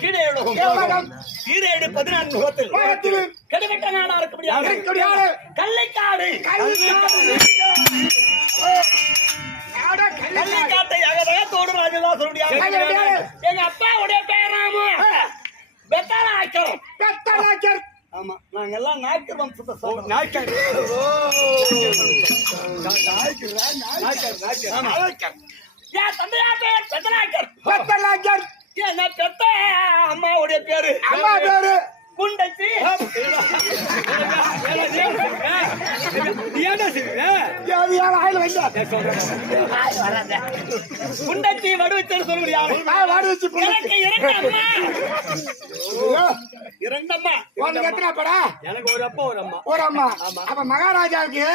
கீழேடு 14 முகத்தில் கெடுகட்ட நாடா இருக்க முடியாது. கள்ளைக்காடு கள்ளைக்காட்டை அகதோடு ராஜதா சொல்ல முடியாது. எங்க அப்பாவுடைய பேர் ராமு பெத்தலாக்கர். ஆமா, நாங்க எல்லாம் நாய்க்கர் வம்சத்தை சொல்றோம். நாய்க்கர் என் தந்தையா பேர் பெத்தலாக்கர். என்ன பெத்த அம்மாவுடைய பேரு குண்டச்சி. குண்டச்சி வடுவச்சு சொல்ல முடியாது. இரண்டம்மா. எனக்கு ஒரு அப்பா ஒரு அம்மா. அப்ப மகாராஜாவுக்கு